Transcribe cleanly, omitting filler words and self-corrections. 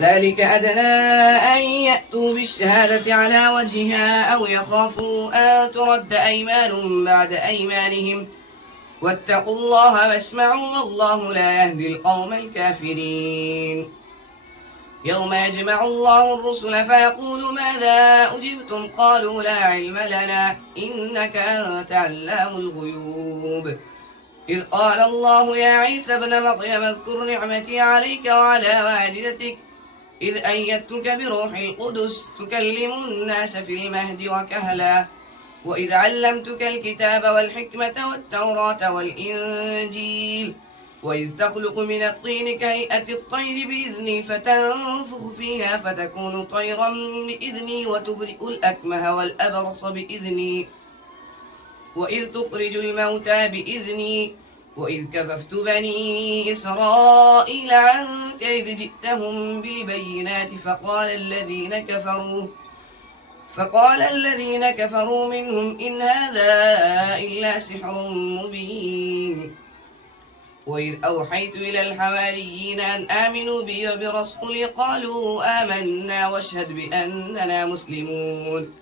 ذلك أدنى أن يأتوا بالشهادة على وجهها أو يخافوا أن ترد أيمان بعد أيمانهم واتقوا الله واسمعوا والله لا يهدي القوم الكافرين. يوم يجمع الله الرسل فيقول ماذا أجبتم قالوا لا علم لنا إنك أنت علام الغيوب. إذ قال الله يا عيسى ابن مريم اذكر نعمتي عليك وعلى والدتك إذ أيدتك بروح القدس تكلم الناس في المهد وكهلا وإذ علمتك الكتاب والحكمة والتوراة والإنجيل وإذ تخلق من الطين كهيئة الطير بإذني فتنفخ فيها فتكون طيرا بإذني وتبرئ الأكمه والأبرص بإذني وإذ تخرج الموتى بإذني وإذ كففت بني إسرائيل عنك إذ جئتهم بالبينات فقال الذين كفروا منهم إن هذا إلا سحر مبين. وإذ أوحيت إلى الحواريين أن آمنوا بي وبرسولي قالوا آمنا واشهد بأننا مسلمون.